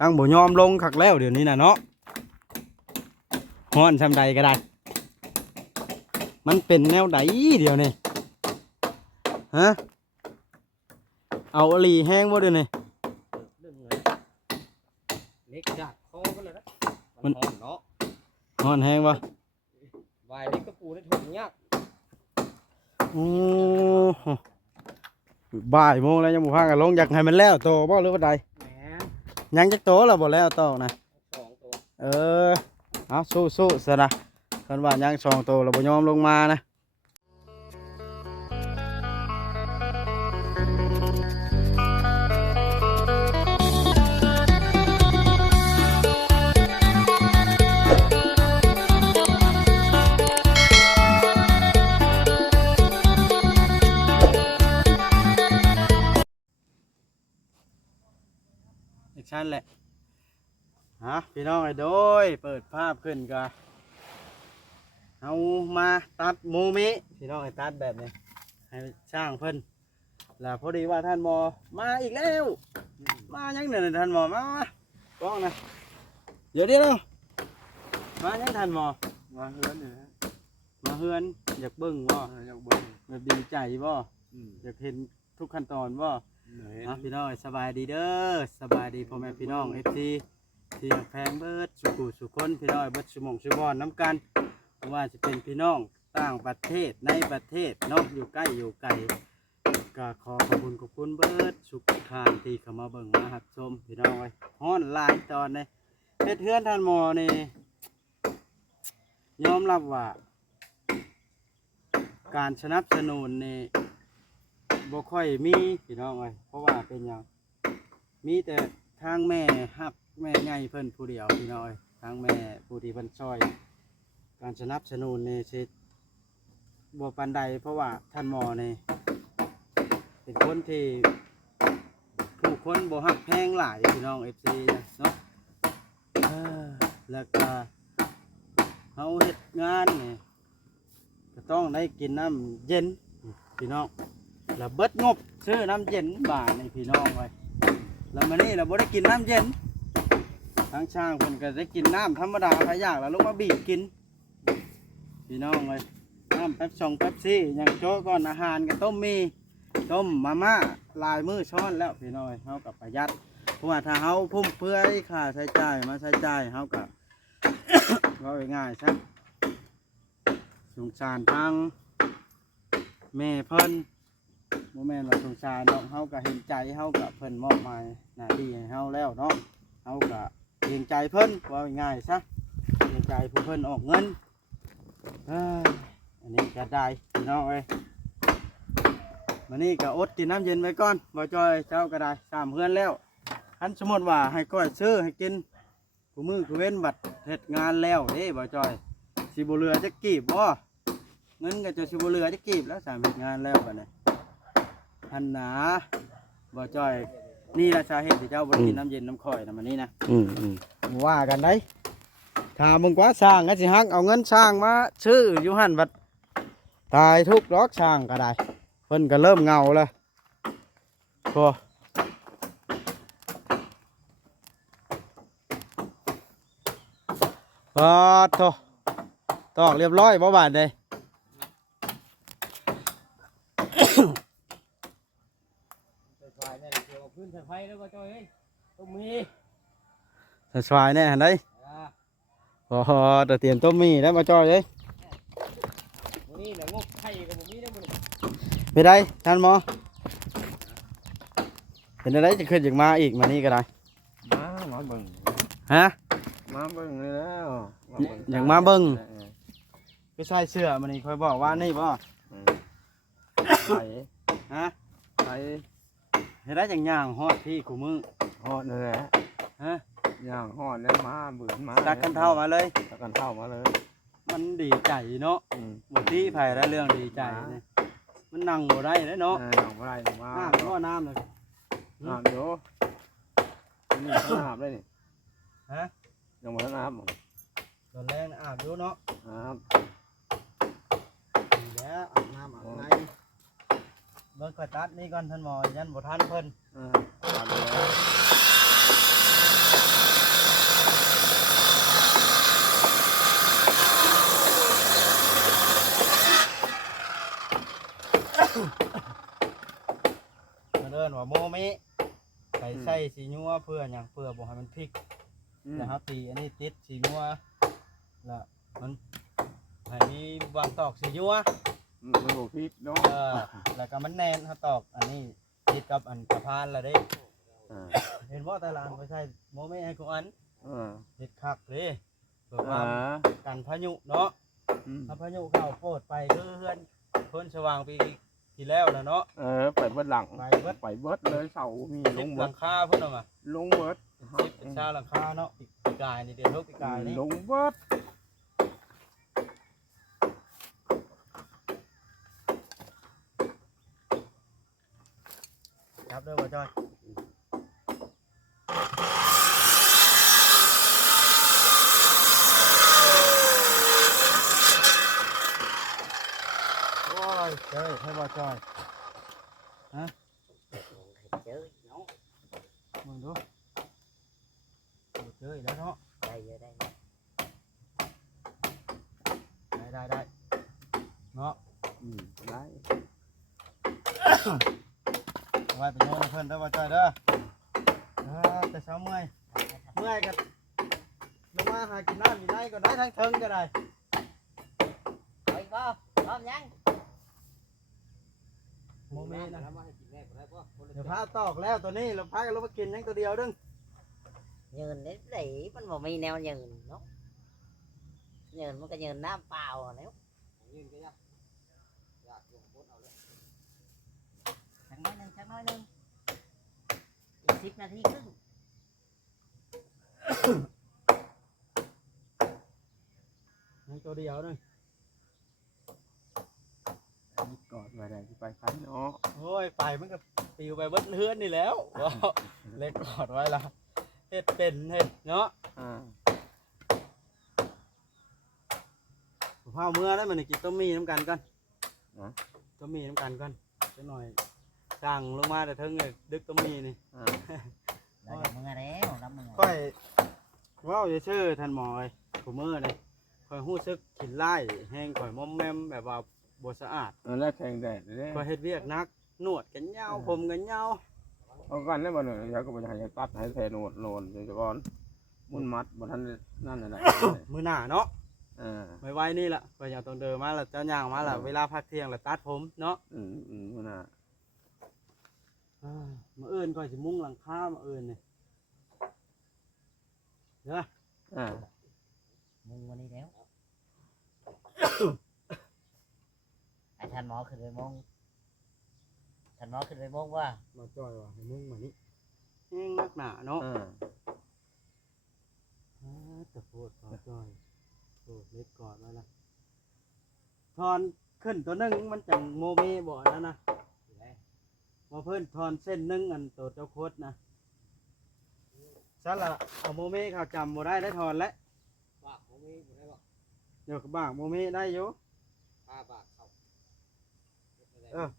ตั้งบ่ยอมลงคักแล้วเดี๋ยวนี้น่ะเนาะฮ้อนซำใดก็ได้มันเป็นแนวใดเดี๋ยวนี้ฮะเอาอลีแห้งบ่เดี๋ยวนี้เล็กจากคอกันเลยนะมันหอนเนาะ ฮ้อนแห้งบ่วายเล็กก็ปูได้ถุงยากโอ้บ่ายโมงแล้วยังบ่พากันลงอยากให้มันแล้วโตบ่หรือว่าใดแหมยังจักโตแล้วบ่แล้วโตนะ2 ตัวเอาสู้ๆซะนะคันว่ายัง2โตแล้วบ่ยอมลงมานะอีกชั้นแหละพี่น้องไอ้โดยเปิดภาพขึ้นก็เอามาตัดโมมิพี่น้องไอ้ตัดแบบนี้ให้ช่างเพิ่นแล้วพอดีว่าท่านหมอมาอีกแล้วมายังเนี่ยท่านหมอมากล้องนะเดี๋ยวมายังท่านหมอมาเฮือนมาเฮือนอยากเบิ่งบ่อยากเบิ่งแบบดีใจบ่อยากเห็นทุกขั้นตอนบ่พี่น้องสบายดีเด้อสบายดีพ่อแม่พี่น้องFCที่แพงเบิดสุคนพี่น้องเบิดสมองสมบอนน้ำกันว่าจะเป็นพี่น้องต่างประเทศในประเทศเนาะอยู่ใกล้อยู่ไกลก็ขอขอบคุณเบิดสุขทานที่เข้ามาเบิ่งมาหับชมพี่น้องเลยฮ้อนหลายตอนเลยเฮ็ดเฮือนท่านหมอนี่ยอมรับว่าการสนับสนุนนี่บ่ค่อยมีพี่น้องเลยเพราะว่าเป็นอย่างมีแต่ทางแม่ฮักแม่ใหญ่เพิ่นผู้เดียวพี่น้องเลยทางแม่ผู้ที่เพิ่นช่วยการสนับสนุนนี่สิบ่ปานใดเพราะว่าท่านหมอนี่เป็นคนที่ผู้คนบ่ฮักแพงหลายพี่น้อง FC เนาะแล้วก็เฮาเฮ็ดงานนี่ก็ต้องได้กินน้ำเย็นพี่น้องแล้วเบิดงบซื้อน้ำเย็นบาทนี่พี่น้องไว้แล้วมื้อนี้เราบ่ได้กินน้ำเย็นทางช่างเพิ่นก็ได้กินน้ำธรรมดาใครอยากแล้วลงมาบีบกินพี่น้องเลยน้ำแป๊บ2แป๊บซี่อย่างโจ๊กก่อนอาหารก็ต้มมีต้มมาม่าลายมือช้อนแล้วพี่น้องเฮากับประหยัดเพราะว่าถ้าเฮาพุ่มเพื่อให้ค่าใช้จ่ายมาใช้จ่ายเฮาก็ ว่าง่ายๆซะสงสารทางแม่เพิ่นโมแม่นว่าสงสารเนาะเฮาก็เห็นใจเฮาก็เพิ่นมอบหมายหน้าที่ให้เฮาแล้วเนาะเฮาก็เกรงใจเพิ่นว่าง่ายๆซะเกรงใจผู้เพิ่นออกเงินอันนี้ก็ได้พี่น้องเอ้ยวันนี้ก็อดกินน้ำเย็นไว้ก่อนบ่จอยเจ้าก็ได้3เฮือนแล้วคันสมมุติว่าให้ก้อยซื้อให้กินกูมือกูเว้นบัดเฮ็ดงานแล้วเด้บ่จอยสิบ่เหลือจักกีบบ่เงินก็จะสิบ่เหลือจักกีบแล้วสามเฮ็ดงานแล้วบัดนี้อันหนาบ่จอยนี่ละสาเหตุที่เจ้าบ่ได้กินน้ำเย็นน้ำข่อยนะมันนี่นะว่ากันได้ถ้ามึงกว่าสร้างก็สิฮักเอาเงินสร้างมาซื้ออยู่หั่นบัดตายทุกดอกสร้างก็ได้เพิ่นก็เริ่มเงาแล้วพอพอโตตอกเรียบร้อยบ่บาดเลยพื้นไฟแล้วก็จอยต้มมีสบายแน่หันได้พอแต่เตรียมต้มมีแล้วมาจอยเลยวันนี้เดี๋ยวงบไข่กับผมมีได้หมดไปได้ท่านหมอเป็นอะไรจะขึ้นอย่างมาอีกมานี่ก็ได้มาเบิ่งฮะมาเบิ่งเลยแล้วอย่างมาเบิ่งไปใส่เสื้อมันนี่คอยบอกว่านี่บ่ไข่ฮะไข่เห็นได้อย่างย่างฮอดพี่ขู่มือฮอดเลยฮะย่างฮอดแล้วมาบืนมาตักกันเท่ามาเลยตักกันเท่ามาเลยมันดีใจเนาะหมดที่ไผ่ได้เรื่องดีใจเนี่ยมันนั่งบ่ได้เลยเนาะนั่งบ่ได้มาน้ำน้ำเลยน้ำเดี๋ยวนี่น้ำได้นี่ฮะยังบ่น้ำตอนแรกอาบดูเนาะดีแล้วอาบน้ำอาบในเบิ่งก่อนตัดนี่ก่อนท่านหมอยันบ่ทันเพิ่น เพื่อหยังเพื่อบ่ให้มันพลิก อืม แต่เฮาตีอันนี้ติดสีนัวแล้วมันให้มีวางตอกสีนัว มันบ่พริกเนาะ แล้วก็มันแน่นเฮาตอกอันนี้ติดกับอันกระพานแล้วเด้ อ่า เห็นบ่แต่ละอันบ่ใช่บ่แม่นให้ของอัน อ่า เฮ็ดคักเด้เพื่อค อ่าว ามกันพายุเนาะ อืม ถ้าพายุเข้าโพดไปคือเฮือนเพิ่นสว่างปีที่แล้วน่ะเนาะ ไปเบิดหลัง ไปเบิด ไปเบิดเลยเสามีล ติ ง ดห เบิ ลั ด งคาเพิ่นเอามา ลงเบิด ติดเป็นชาหลังคาเนาะปีกายนี่เดือนทุกปีกายนี่ ลงเบิด ครับเด้อบ่จ้อยโอ้ยเจ้ยให้บ่จ้อยฮะ chơi nó มึงดูบ่เจ้ยแล้วเนาะ đây ở đây ได้เนาะ ได้ เอาไว้ไปโยนให้เพิ่นเด้อบ่จ้อยเด้อแต่เช้าเมื่อยกันลงมาหากินน้ำอยู่ในก็ได้ทั้งเทิงก็ได้ rồi có không nhắn โมเมนะเดี๋ยวพาตอกแล้วตัวนี้เราพากันลงมากินยังตัวเดียวดึง nhờn đấy để mình vào mi neo nhờn nó nhờn một cái nhờn nam bào nếu chẳng nói nưng ship là thi cưng ยังตัวเดียวดึง กอดไว้ได้ที่ไปคันเนาะ โอ้ยไปมันก็ปิวไปเบิ้เฮือนนี่แล้วว้าวเล็กกอดไว้ละเฮ็ดเป็นเฮ็ดเนาะ อ่า ข้าวเมื่อได้มันกินต้มมีน้ำกันก่อนต้มมีน้ำกันก่อนจะหน่อยสั่งลงมาแต่เทิงเลยดึกต้มมีนี่ อ่า là được mưa đéo lắm mưa ค่อยว้าวจะชื่อท่านหมอไอ้ขมือเลยค่อยหู้ซึกขินไล่แห้งค่อยมอมแมมแบบว่าบ่สะอาด แล้วแข่งแดดเลย ค่อยเฮ็ดเวียกนักนวดกันยาวผมกันยาว เอากันได้บ่หน่อยเดี๋ยวก็บ่ให้ตัดให้แทนโนนเดี๋ยวก่อนมุนมัดบ่ทันนั่นน่ะ มือหน้าเนาะ อ่า ไว้นี่ล่ะก็อย่าต้องเดินมาแล้วเจ้าย่างมาแล้วเวลาพักเที่ยงแล้วตัดผมเนาะ มื้อหน้า มื้ออื่นก็สิมุ้งหลังคามื้ออื่นนี่เด้อ อ่า mưa đi đéo anh thành mỏ khơi mông thành mỏ khơi mông quá มาจ่อยว่าให้มุ้งมานี่แห้งนักหนาเนาะ อ่า ตะโพดขอจ่อยโอ้เล็กกอดไว้ละทอนขึ้นตัวหนึงมันจังโมเมบ่นั่นนะบ่เพิ่นทอนเส้นหนึงอันตัวเจ้าโคตรนะซะละเอาโมเมเขาจำบ่ได้ทอนแล้ว bạc của mi của đây bạc เดี๋ยวก็บ้างโมเมได้อยู่ ba bạc không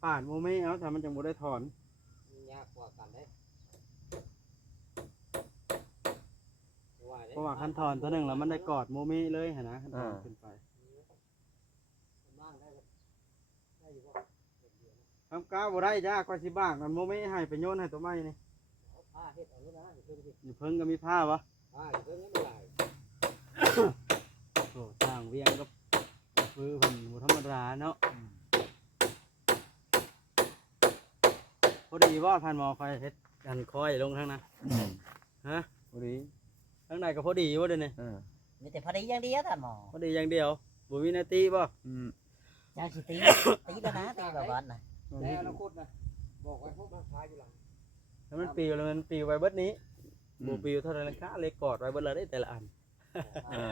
ป่านโมเมเอาแต่มันจังบ่ได้ถอน nhà của cản đấy เพราะว่าคันถอนตัวหนึงแล้วมันได้กอดโมเมเลยหั่นนะคันถอนขึ้นไป mang đây đây gì không ทำก้าวบ่ได้จ้าก็สิบ้างกันโมเมให้ไปโยนให้ตัวไม้นี่ pha hết ở đó thì thương gì อยู่เพิ่งก็มีผ้าวะ pha thì thương cái này โอ้สร้างเวียงกับฟื้อเพิ่นบ่ธรรมดาเนาะพอดีว่าพันหมอคอยเฮ็ดกันคอยลงทางนั้นฮะ พอดี ทางไหนก็พอดีบ่เด้อนี่ อ่า มีแต่พอดีอย่างเดียวthành mỏ พอดีอย่างเดียวบ่มีหนาทีบ่ sao chỉ tí tí đó ná tí vào bên này đây nó cút này bỏ cái phút nó phá cho lắm ถ้ามันปิวแล้วมันปิวไปเบิดนี้บ่ปิวเท่านั้นค่าเลยกอดไว้เบิดเลยได้แต่ละอัน อ่า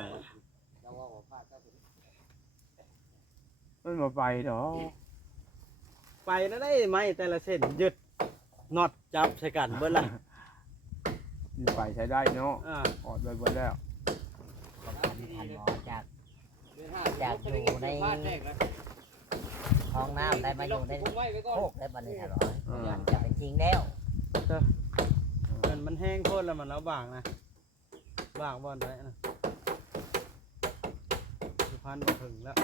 đâu có pha cho thì มันบ่ไปดอก ไปแล้วได้ไหมแต่ละเส้นยึดน็อตจับใส่กันเบิดละ มันไปใช้ได้เนาะ ออดไว้เบิดแล้ว thành mỏ chặt đến hai Chà, cái đấy dù đây- pha đẹp này con nam đây mà dùng đây cũng quay với con khô đây bên này rồi อ่า anh chặtเป็นจริงแล้ว มันแห้งโพดแล้วมันเอาบางนะบางบ่อนได้นะสุพรรณบ่ถึงแล้ว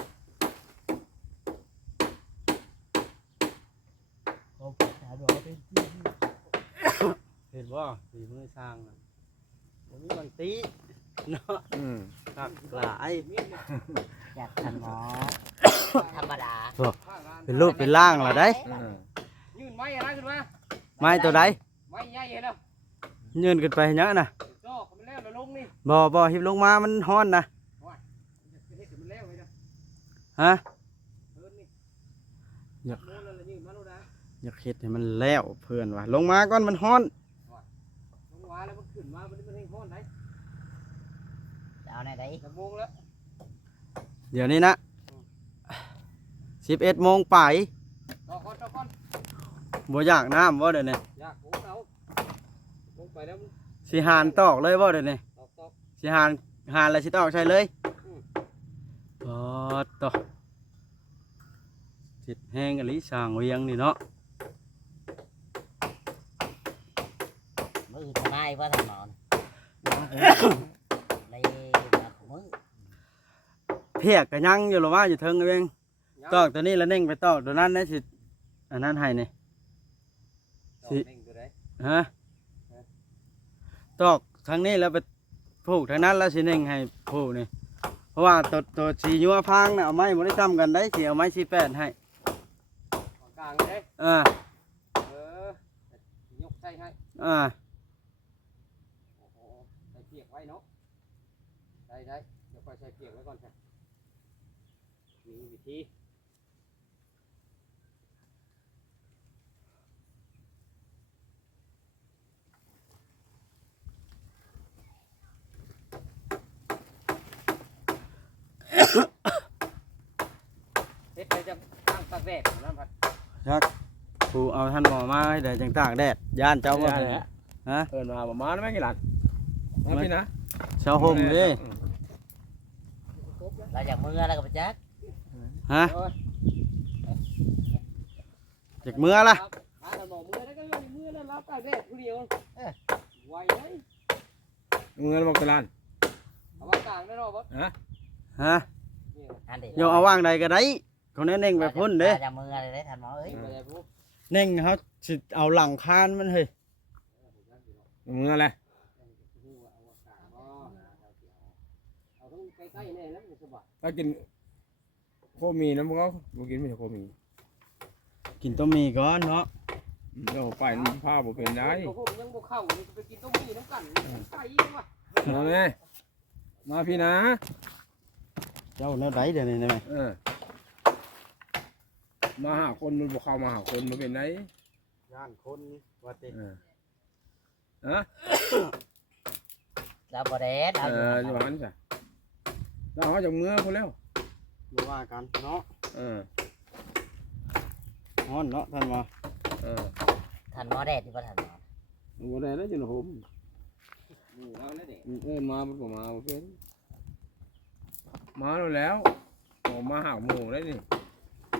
con chặt rồi bên เห็ ห็นบ่ฝีมือสร้างน่ะบ่มีบางตีเนาะ คักหลาย อยากทันหมอธรรมดา เป็นรูปเป็นร่างล่ะได้ ยืนไม้อะไรขึ้นมา ไม้ตัวใด ไม้ใหญ่เห็นแล้ว ยืนขึ้นไปเยอะน่ะ โจ้มันแล้วลงนี่ บ่หิบลงมามันฮ้อนนะ เฮ็ดมันแล้วเลยนะ ฮะ เพิ่นนี่ อยาก โน่นแล้วยืนมาแล้วนะ อยากเฮ็ดให้มันแล้วเพื่อนว่ะลงมาก่อนมันฮ้อน ลงมาแล้วมันขึ้นมามันเฮงฮ้อนไหน จะเอาไหนได้ จะโมงแล้ว เดี๋ยวนี้นะ11 โมงไป ต่อก่อน บ่อยากน้ำบ่เดี๋ยวนี้ อยากโอ้เอาลงไปแล้ว สิหานตอกเลยบ่เดี๋ยวนี้ ตอก สิหานแล้วสิตอกใช่เลยบ่ตอกจิตแห้งอลิสร้างเวียงนี่เนาะ มือทนายว่าทันหมอในมาของมึง เพียกก็ยังอยู่หรอว่าอยู่เทิงเองตอกตัวนี้แล้วเน่งไปตอกตัวนั้นนะสิอันนั้นให้นี่ สิเฮงตัวใด ฮะตอกทางนี้แล้วไปผูกทางนั้นแล้วสิเน่งให้ผูกนี่เพราะว่าตัวสียัวพางน่ะเอาไม้บ่ได้ซ้ำกันได้สิเอาไม้48ให้ กลางเลย เออย กใส่ให้ โอ้โหใส่เปียกไว้เนาะได้เดี๋ยวค่อยใส่เปียกไว้ก่อนครับมีวิธีเฮ็ดไปจะตั้งตากแดดน้ำผัด ผูเอาท่านหมอมาให้ได้จังตากแดดย่านเจ้าว่า แหละ ฮะ เอิ้นมาประมาณนั้นแม่กี่หลังมาพี่นะ เชาวห่มเด้ เราจากมือแล้วก็ไปจัก ฮะจากเมื่อล่ะ หาแต่หน่อมือแล้วก็มือแล้วรับตากแดดผู้เดียวไวเลย เงินบอกกะลาน เอาว่ากลางได้หรอบ่ ฮะ อันเดี โยเอาว่างใดก็ได้เขาเน่งไปพ่นเด้ จากมืออะไรได้ทันหมอเอ้ย ไปเลยผู้ เน่งเขาสิเอาหลังคานมันเฮ้ย เงินอะไร เอาต้องใกล้ๆนี่แล้วมันสบาย ถ้ากินโคมีน้ำก็บ่กินไม่ใช่โคมี กินต้มมีก่อนเนาะ เดี๋ยวไปผ้าบ่เป็นได้ ผมยังบ่เข้าไปกินต้มมีน้ำกันไก่ว่ะ มาแม่มาพี่นะ เจ้าแนวใดเดี๋ยวนี้ได้ไหม มาหาคนมันบ่เข้ามาหาคนมันเป็นไร ย่านคนว่าติ ฮะ เราบอดดเอาอยู่ อยู่หันจ้ะเราเขาจากเมื่อคนแล้ว บ่ว่ากันเนาะ เออ ฮ้อนเนาะท่านว่า ทันหมอแดดที่ว่าทันหมอ บ่ได้แล้วจนผม หมูเอาแล้วเด็ก มาบ่มาบ่เป็นมาแล้วมาหาหมู่ได้นี่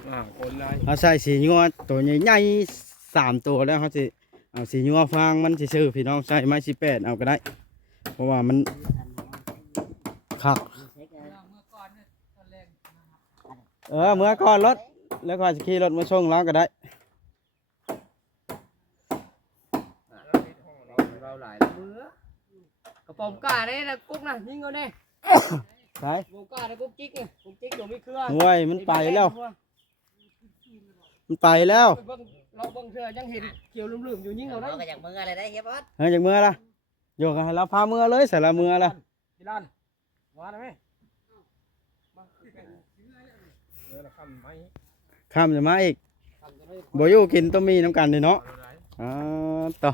มาหาคนได้ เอาใส่สีงัวตัวใหญ่ๆ3ตัวแล้วเขาสิเอาสีงัวฟางมันสิซื้อพี่น้องใส่ไม้18เอาก็ได้ เพราะว่ามันคักเมื่อก่อนรถแล้วก็จะขี่รถมาส่งเราก็ได้ เราหลายมือกระป๋องกาได้นะกุ๊กนะยิงเอาแน่ ใช่ กุ๊กกาได้กุ๊กจิ๊กกุ๊กจิ๊กเดี๋ยวมีเครื่อง ห่วยมันไปแล้ว มันไปแล้ว เราเบิ่งเธอยังเห็นเขียวลืมๆอยู่ยิง เรา เอาได้ ก็จากมืออะไรได้เฮียบอส เฮ้ยจากเมื่อละโยกให้เราพาเมื่อเลยใส่ละเมื่อละ พี่ลันมาได้ไหมละคำไหม ข้ามจะมาอีกบ่อยู่กินต้มมีน้ำกันนี่เนาะต่อ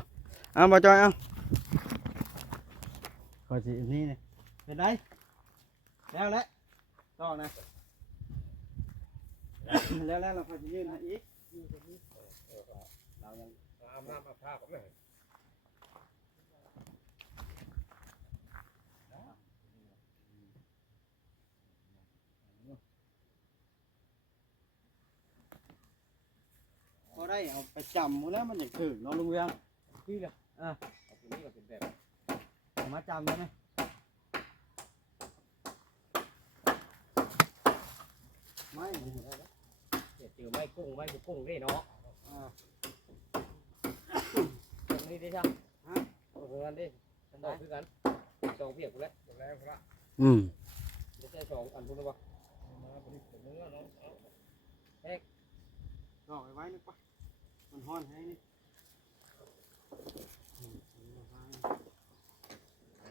เอาบ่จอยเอาขอสิอันนี้นี่เป็นไดแล้วแหละต่อนะแล้วเราขอสิยืนให้อีก เรายังอาบน้ำอาบท่าผมเลย พอได้เอาไปจำหมดแล้วมันอยากถึงเนาะลุงเวียง นี่แหละเอาตัวนี้ก็เป็นแบบ เอามาจำได้ไหมไม่ เจอไม้กุ้งได้เนาะตรงนี้ได้ช่าง คือกันดิตอกคือกันสองเพียกกูแล้วครับ อืม ไม่ใช่สองอันพูดนะวะ ดอกไว้นึกปะมันฮ้อนให้นี่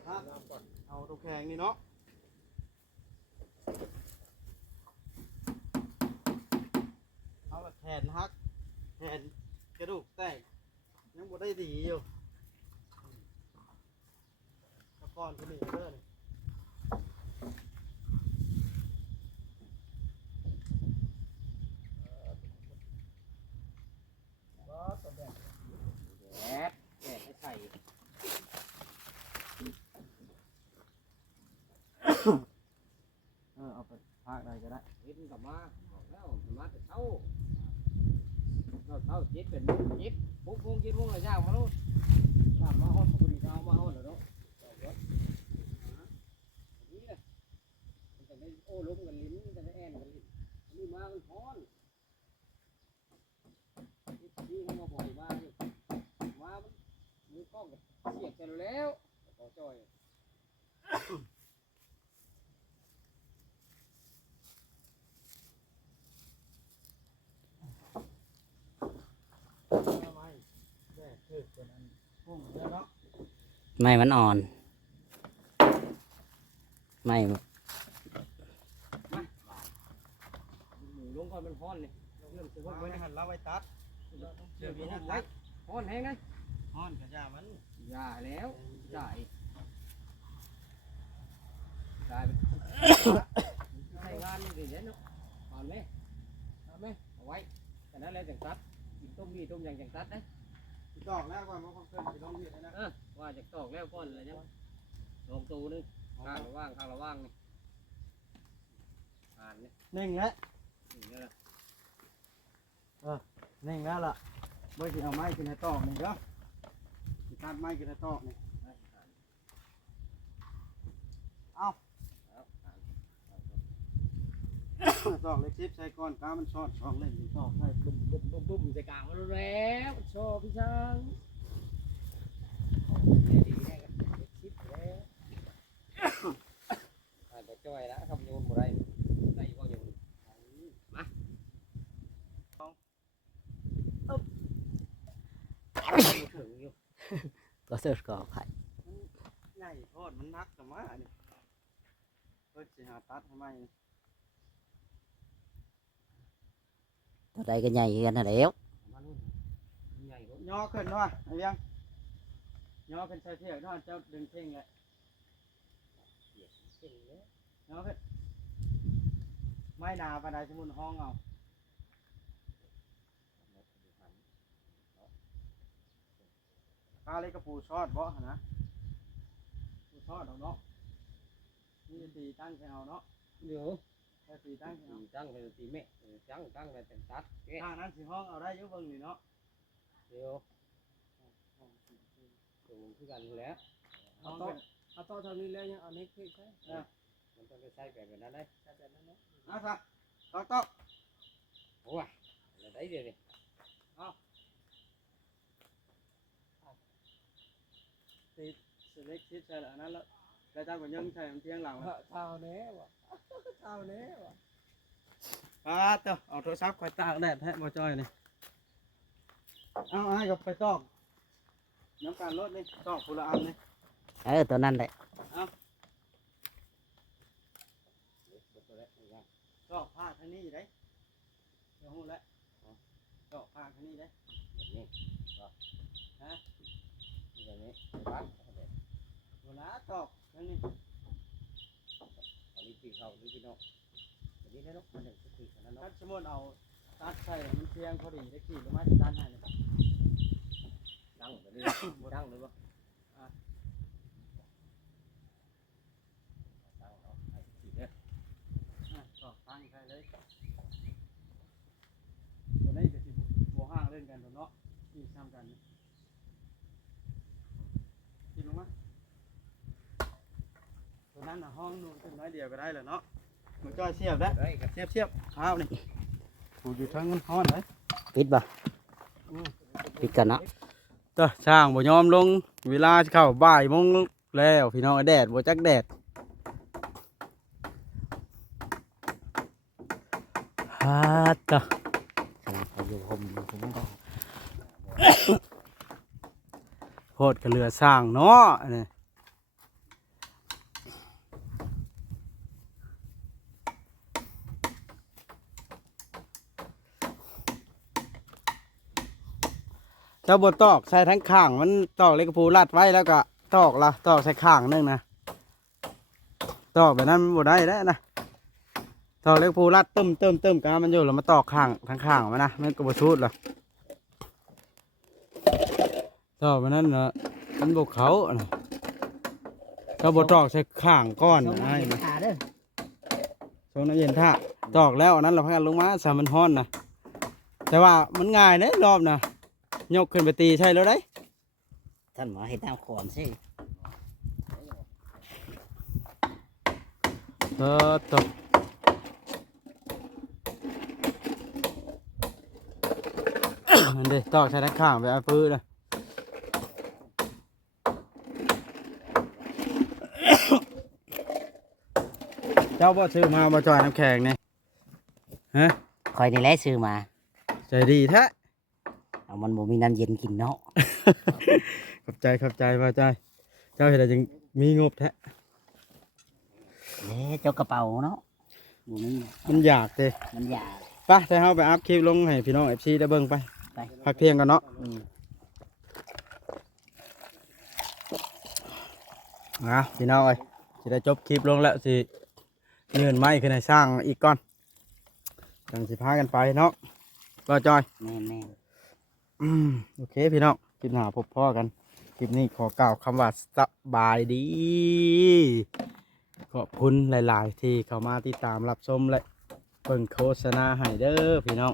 ครับเอาตัวแข็งนี่เนาะเอาแบบแทนฮักแทนกระดูกแตกยังบ่ได้ดีอยู่ตะกอนคนนี้เด้อนี่ แกะให้ใส่เอาไปพากอะไรก็ได้ เห็นกลับมาบอกแล้วมาแต่เช้าเช้าเจ็ดเป็นเจ็ด6 โมง 7 โมงเลยย่างมาแล้วกลับมาฮอดปกติเช้ามาฮอดแล้วเนาะนี่แหละมันจะได้โอ้ล้มกันลิ้นจะได้แอนกันลิ้นนี่มามันฮ้อนนี่มันมาบ่อยมากเลยมามันมือกล้องกับเสียบกันแล้วขอจอย ทำไมแย่คือเป็นอันพุ่งแล้วเนาะ ไม่มันอ่อน ไม่ หมูลงก่อนมันฮ้อนเลยเริ่มจะ ว่า ว่า ไว้ ไว้ ใน นะ หันเราไว้ตัดเชื่อมี ฮ้ หั อน น ไว้ ฮ้อนแห้งไง ฮ้อนกระยามัน อย่าแล้วจ่ายจ่ายไปใช้งานนี่เดี๋ยวเนาะอ่อนไหมเอาไหมเอาไว้แต่นั้นแล้วจังตัดกินต้มมีต้มอย่างจังตัดนะ ดอกแล้วก่อนมาคงเพิ่นสิลงเฮ็ดนะ ว่าจะตอกแล้วก้อนอะไรยังลงตูนึงข้างระว่างข้างระว่างนี่อ่านนี่ นิ่งแล้ว นี่แหละ นิ่งแล้วล่ะบ่สิเอาไม้ขึ้นให้ตอกนี่เด้อสิตัดไม้ขึ้นให้ตอกนี่เอา ตอกเล็กชิปใส่ก้อนกามันช็อตสองเล่นนี่ตอกให้ บุ้มใส่กลางมาแล้วโชว์พี่ช้างดีแน่กันชิปแล้วอ่านไปจ้อยแล้วคำโยนบ่ได้ได้ก็ยังมา ถึงอยู่ ก็เสิร์ชก่อไข่ ใหญ่โพดมันนักแต่ว่านี่เพิ่นสิหาตัดทำไม ตัวใดก็ใหญ่กันนั่นแหล้ว มานู่นใหญ่ก็ ย่อขึ้นด้วยไอ้ยังย่อขึ้นใส่เทียกด้วยเจ้าดึงเพ่งเลย เก่งเลย ย่อขึ้นไม่นาปานใดสมุนห้องเอาปลาเล็กกระปูชอดบ่หั่นนะปูชอดเอาเนาะนี่ตีตั้งใส่เอาเนาะ เดี๋ยว แค่ตีตั้งใส่เอา ตั้งไปตีแม่ตั้งไปแต่ตัด ทางนั้นสิห้องเอาได้อยุบเบิ่งนี่เนาะ เดี๋ยวคือกันแล้ว ห้อง เอาโต๊ะทางนี้แล้วยังเอาเน็กใช่มันต้องใช้แบบนั้นได้ใช้แบบนั้นเนาะ เอาซะตอกตอก โอ้ยแล้วได้เดี๋ยวนี้ ตีเล็กชิดใส่ละอันนั้นแล้วแล้วเจ้าก็ยังใส่เทียงหลัง เท้าเนี้ยวะเท้าเนี้ยวะ เต้าเอาโทรศัพท์คอยตากแดดให้บ่จอยนี่เอาไอ้กับไปตอกน้ำการรถนี่ตอกคนละอันนี่ ตัวนั้นแหละ ตอกผ้าทางนี้ได้เดี๋ยวหูแล้วตอกผ้าทางนี้ได้ นี่ฮะแบบนี้ปั๊บ โบราณตอกทางนี้ อันนี้ปีเขาหรือปีนอกอันนี้ได้เนาะมันจะปีขนาดนั้น ถ้า เนาะ สมมติเอาตัดใส่มันเทียงพอดีได้กี่หรือไม่ตัดให้เลย ดังแบบนี้ดังเลยปะดังเอาไอ้สีเนี่ย ตอกตั้งใส่เลยตัวนี้จะสิบัวห้างเล่นกันตัวเนาะที่ซ้ำกันกินลงมาตัวนั้นห้องนู้นขึ้นน้อยเดียวก็ได้เลยเนาะมันก็เสียบแล้ว ได้ครับ เสียบข้าวนี่กูอยู่ทางนั้นห้อนเลย ปิดบ่ปิดกันเนาะ ต่อช่างบ่ยอมลงเวลาเข้าบ่ายโมงแล้วพี่น้องแดดบ่จักแดดฮาต่อ ขนาดเขาอยู่ผมอยู่ผมก็ โพดกับเรือสร้างเนาะนี่เจ้าบนตอกใส่ทั้งข้างมันตอกเล็กกระพูรัดไว้แล้วก็ตอกละตอกใส่ข้างนึงนะตอกแบบนั้นมันบ่ได้แล้วนะตอกเล็กกระพูรัดเติมกามันอยู่แล้วมาตอกข้างทั้งข้างมันนะมันก็บ่ชุดหรอกตอกแบบนั้นเนาะมันบกเขาน่ะเขาบตอกใส่ข้างก้อน ส่ง ไอ้ ให้ นะ ขาเด้อ ตรงนั้นเย็นท่าตอกแล้วอันนั้นเราพากันลงมาสามมันฮ้อนนะแต่ว่ามันง่ายเด้รอบนะยกขึ้นไปตีใช่แล้วได้ ท่านหมอให้ตามขอนสิ ตกอันเด้ตอกใส่ทั้งข้างไปเอาปื้นะเจ้าบ่ซื้อมาบ่จอยน้ำแข็งนี่ฮะ คอยนี่แหละซื้อมา ใจดีแท้ เอามันบ่มีน้ำเย็นกินเนาะ ขอบใจบ่ใจเจ้าเห็นอะไรจึงมีงบแท้ เด้เจ้ากระเป๋าเนาะบ่มี มันอยากเด้ มันอยาก ไปแต่เฮาไปอัพคลิปลงให้พี่น้อง FC ได้เบิ่งไป ไป พักเที่ยงกันเนาะ พี่น้องเอ้ยสิได้จบคลิปลงแล้วสิเงินไม้ขึ้นให้สร้างอีกก่อนจังสิพากันไปเนาะก็จอย แม่น โอเคพี่น้องคลิปหน้าพบพ่อกันคลิปนี้ขอกล่าวคำว่าสบายดีขอบคุณหลาย ๆ ที่เข้ามาติดตามรับชมและเบิ่งโฆษณาให้เด้อพี่น้อง